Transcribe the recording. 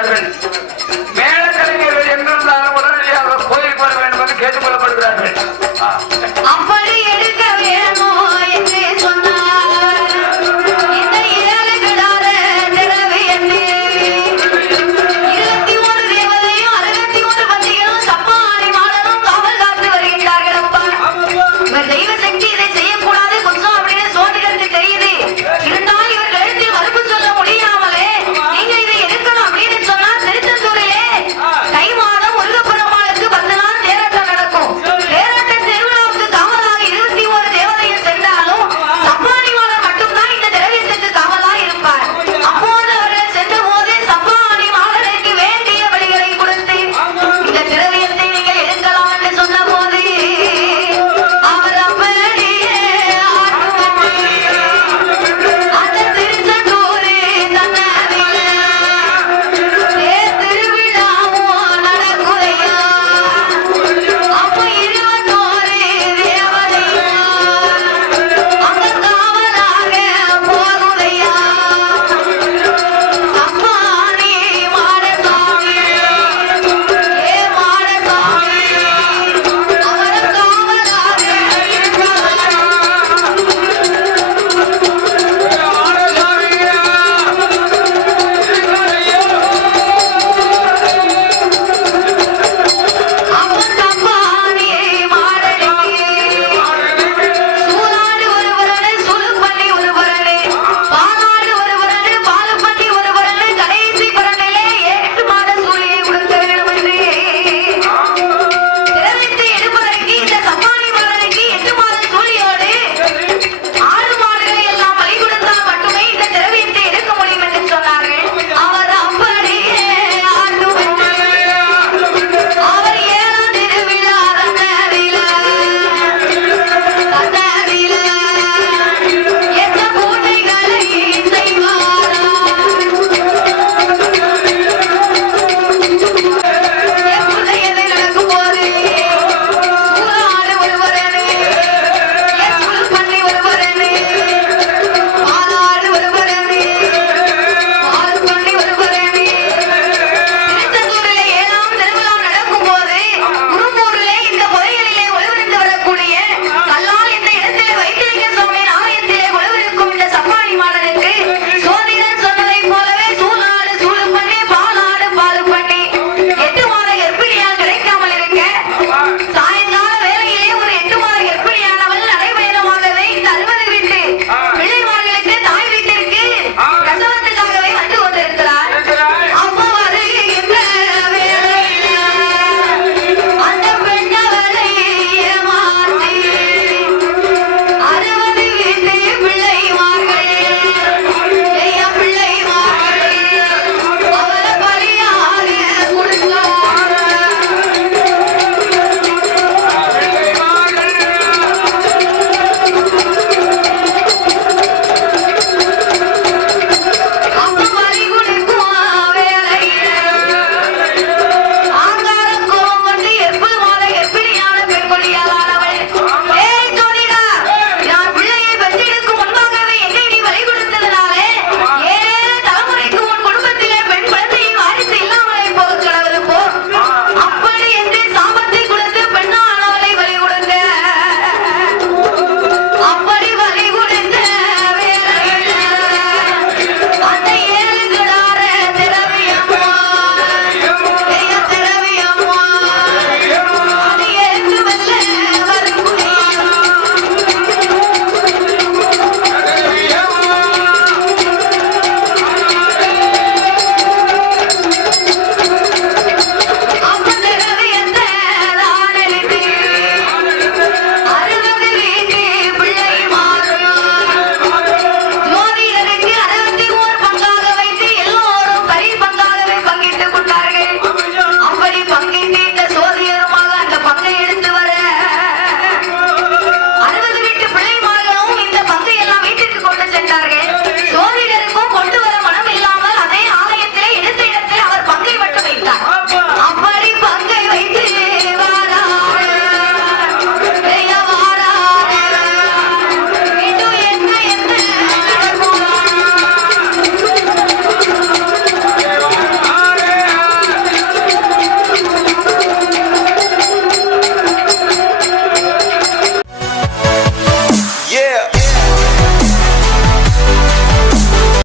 கொண்டாடுவேன்